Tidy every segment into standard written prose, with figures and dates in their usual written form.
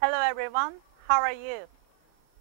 Hello everyone, how are you?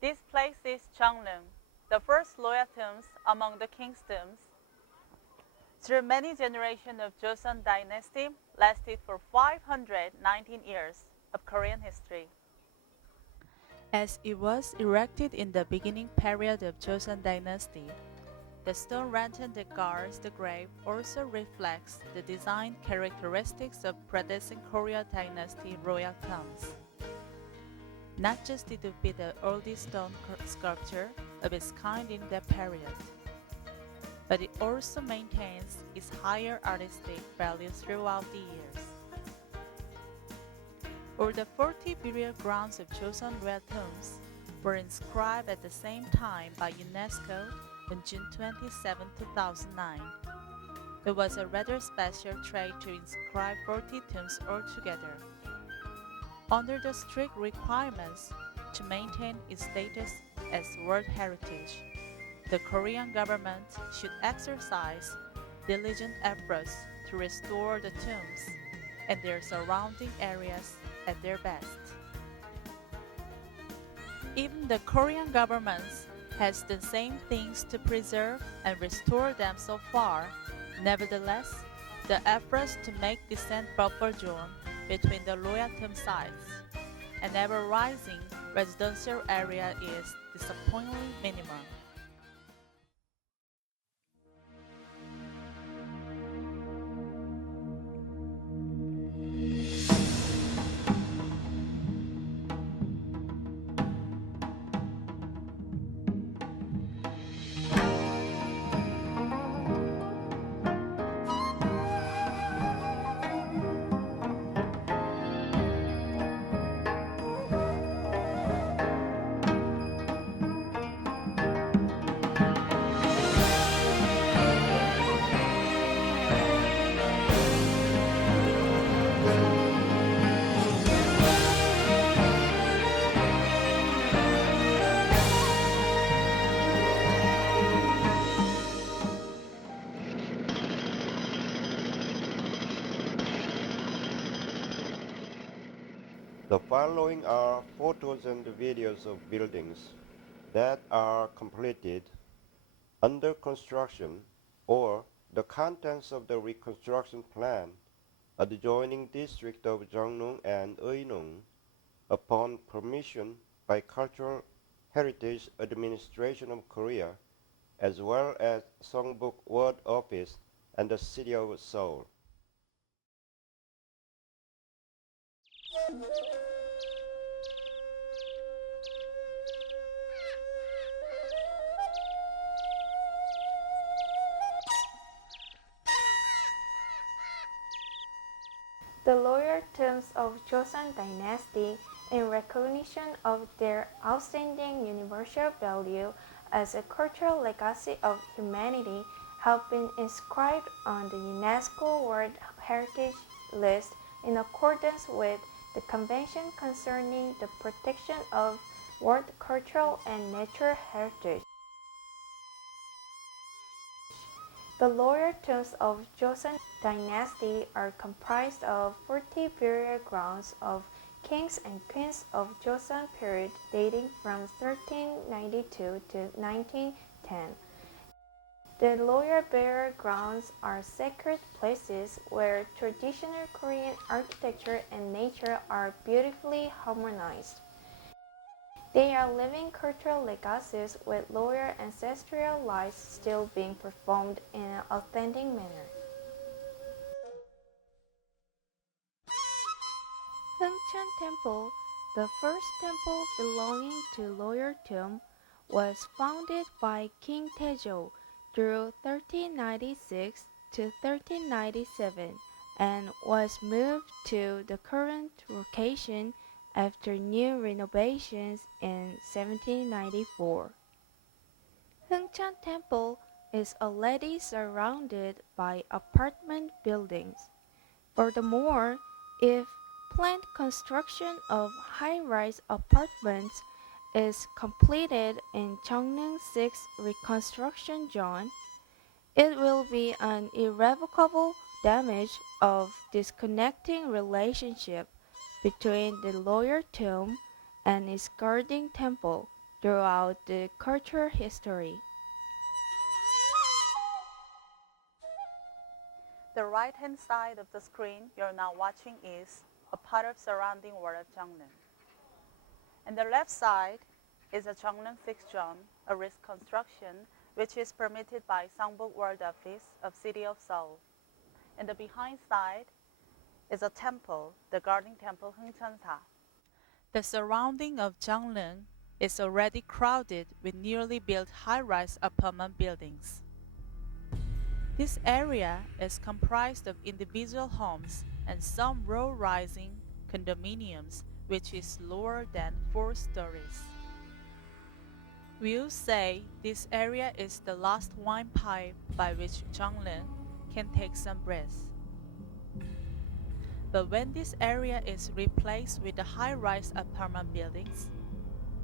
This place is 정릉, the first royal tombs among the king's tombs. Through many generations of Joseon dynasty, lasted for 519 years of Korean history. As it was erected in the beginning period of Joseon dynasty, the stone lantern that guards the grave also reflects the design characteristics of predecessing Korea dynasty royal tombs. Not just did it be the oldest stone sculpture of its kind in that period, but it also maintains its higher artistic value throughout the years. All the 40 burial grounds of Joseon royal tombs were inscribed at the same time by UNESCO on June 27, 2009. It was a rather special trait to inscribe 40 tombs altogether. Under the strict requirements to maintain its status as World Heritage, the Korean government should exercise diligent efforts to restore the tombs and their surrounding areas at their best. Even the Korean government has the same things to preserve and restore them so far. Nevertheless, the efforts to make descent buffer zone between the royal tomb sites and ever-rising residential area is disappointingly minimal. The following are photos and videos of buildings that are completed, under construction, or the contents of the reconstruction plan of the adjoining district of Jeonnam and Eunung upon permission by Cultural Heritage Administration of Korea, as well as Songbuk Ward Office and the City of Seoul. The loyal tombs of Joseon dynasty, in recognition of their outstanding universal value as a cultural legacy of humanity, have been inscribed on the UNESCO World Heritage List in accordance with the Convention concerning the protection of world cultural and natural heritage. The loyal tombs of Joseon dynasty are comprised of 40 burial grounds of kings and queens of Joseon period dating from 1392 to 1910. The loyal burial grounds are sacred places where traditional Korean architecture and nature are beautifully harmonized. They are living cultural legacies with loyal ancestral rites still being performed in an authentic manner. Hungcheon Temple, the first temple belonging to loyal tomb, was founded by King Taejo through 1396 to 1397 and was moved to the current location after new renovations in 1794. Hungcheon Temple is already surrounded by apartment buildings. Furthermore, if planned construction of high-rise apartments is completed in Jeonnam 6 reconstruction zone, it will be an irrevocable damage of disconnecting relationship between the lower tomb and its guarding temple throughout the cultural history. The right-hand side of the screen you're now watching is a part of surrounding wall of Jeongneung. And the left side is a Jeongneung 6 zone, a risk construction which is permitted by Sangbuk World Office of City of Seoul. And the behind side is a temple, the Guarding Temple Hungcheonsa. The surrounding of Jeongneung is already crowded with newly built high-rise apartment buildings. This area is comprised of individual homes and some low-rising condominiums, which is lower than 4 stories. We'll say this area is the last windpipe by which Jeongneung can take some breath. But when this area is replaced with the high-rise apartment buildings,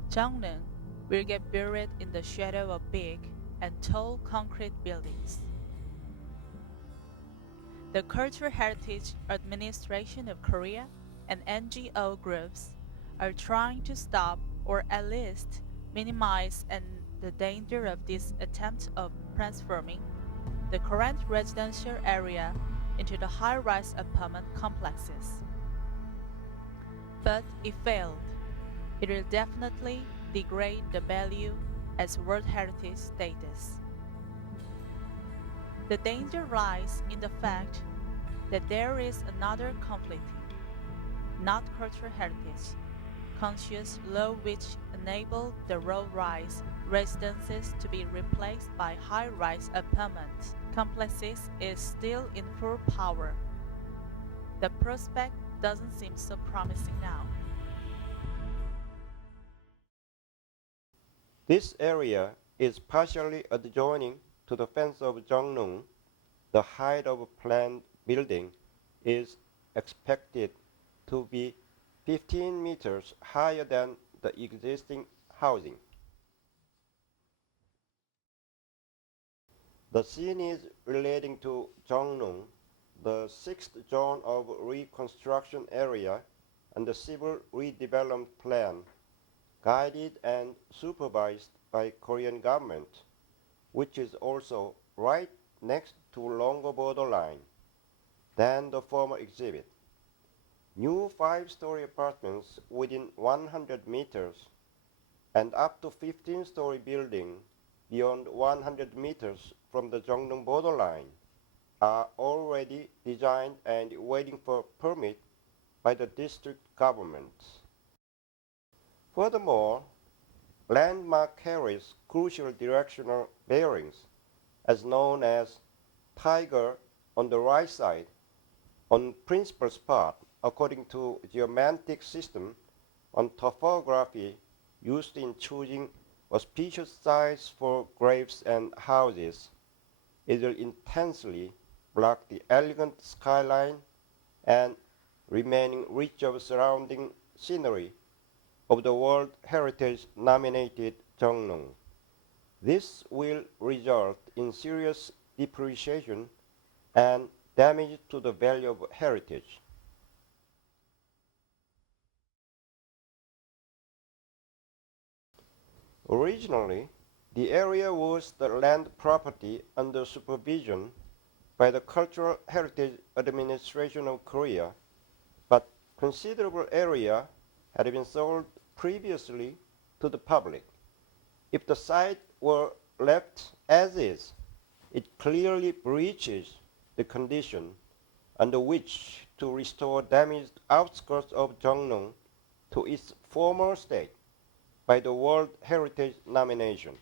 Jeongneung will get buried in the shadow of big and tall concrete buildings. The Cultural Heritage Administration of Korea and NGO groups are trying to stop or at least minimize the danger of this attempt of transforming the current residential area into the high-rise apartment complexes. But if failed, it will definitely degrade the value as World Heritage status. The danger lies in the fact that there is another conflicting, not cultural heritage, conscious law which enable the low-rise residences to be replaced by high-rise apartment complexes is still in full power. The prospect doesn't seem so promising now. This area is partially adjoining to the fence of Jeongneung. The height of a planned building is expected to be 15 meters higher than the existing housing. The scene is relating to Jeongneung, the 6th zone of reconstruction area and the civil redevelopment plan, guided and supervised by Korean government, which is also right next to longer borderline than the former exhibit. New 5-story apartments within 100 meters and up to 15-story building beyond 100 meters from the Jeongneung borderline are already designed and waiting for permit by the district government. Furthermore, landmark carries crucial directional bearings, as known as tiger on the right side, on principal spot according to geomantic system on topography used in choosing auspicious sites for graves and houses. It will intensely block the elegant skyline and remaining reach of surrounding scenery of the World Heritage nominated Jeongneung. This will result in serious depreciation and damage to the value of heritage. Originally, the area was the land property under supervision by the Cultural Heritage Administration of Korea, but considerable area had been sold previously to the public. If the site were left as is, it clearly breaches the condition under which to restore damaged outskirts of Jeongneung to its former state by the World Heritage nomination.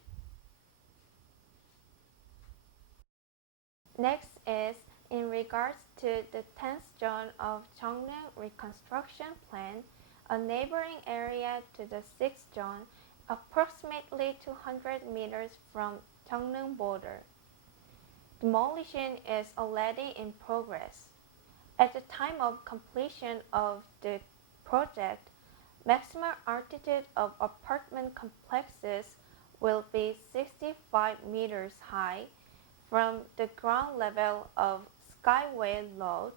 Next is in regards to the 10th zone of Jeongneung reconstruction plan, a neighboring area to the 6th zone, approximately 200 meters from Jeongneung border. Demolition is already in progress. At the time of completion of the project, maximum altitude of apartment complexes will be 65 meters high from the ground level of Skyway Road,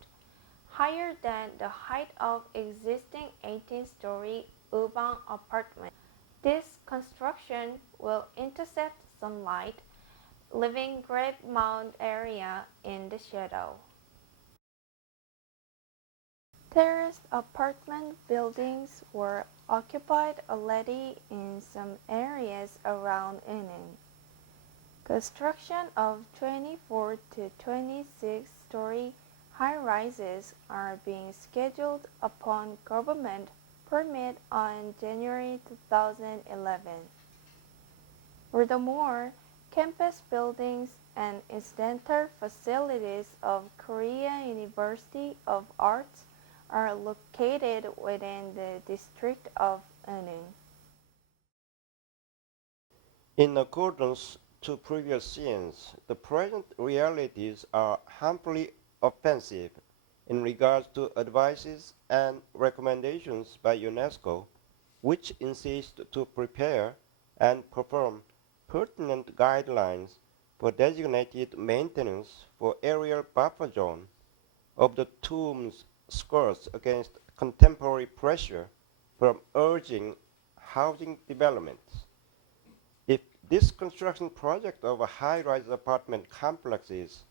higher than the height of existing 18-story urban apartment. This construction will intercept sunlight, leaving great mound area in the shadow. Terraced apartment buildings were occupied already in some areas around Eunung. Construction of 24 to 26-story high-rises are being scheduled upon government permit on January 2011. Furthermore, campus buildings and incidental facilities of Korea University of Arts are located within the district of Eunung. In accordance to previous scenes, the present realities are harmfully offensive in regards to advices and recommendations by UNESCO, which insist to prepare and perform pertinent guidelines for designated maintenance for aerial buffer zone of the tomb's skirts against contemporary pressure from urging housing developments. If this construction project of a high-rise apartment complexes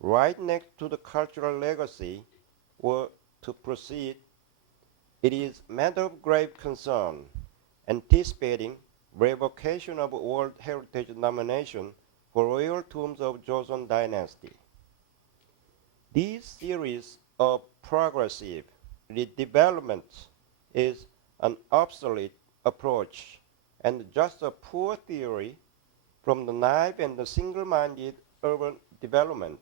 right next to the cultural legacy were to proceed, it is matter of grave concern, anticipating revocation of World Heritage nomination for royal tombs of Joseon Dynasty. This series of progressive redevelopments is an obsolete approach and just a poor theory from the naive and the single-minded urban development,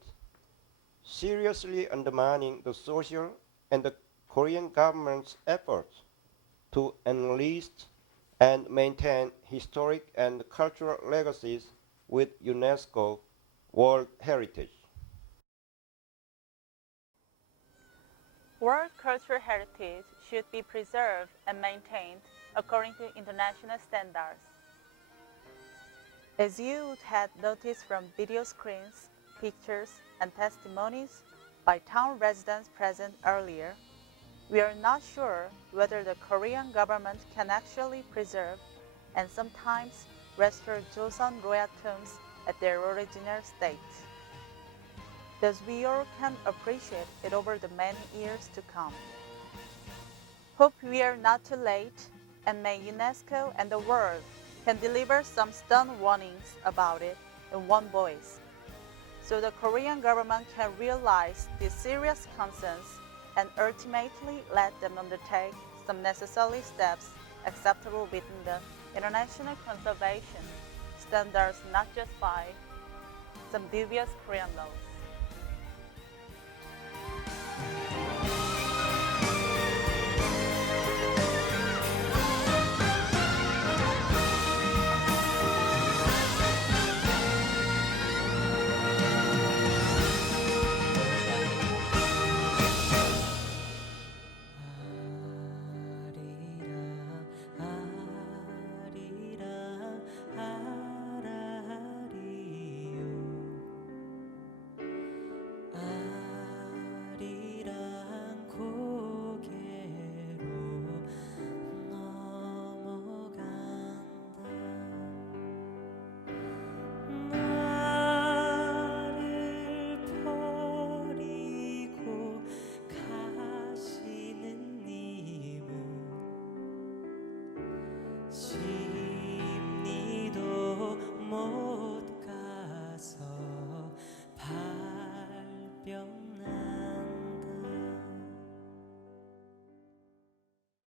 seriously undermining the social and the Korean government's efforts to enlist and maintain historic and cultural legacies with UNESCO World Heritage. World cultural heritage should be preserved and maintained according to international standards. As you would have noticed from video screens, pictures, and testimonies by town residents present earlier, we are not sure whether the Korean government can actually preserve and sometimes restore Joseon royal tombs at their original state. Thus we all can appreciate it over the many years to come. Hope we are not too late, and may UNESCO and the world can deliver some stern warnings about it in one voice, so the Korean government can realize these serious concerns and ultimately let them undertake some necessary steps acceptable within the international conservation standards, not just by some dubious Korean laws. 시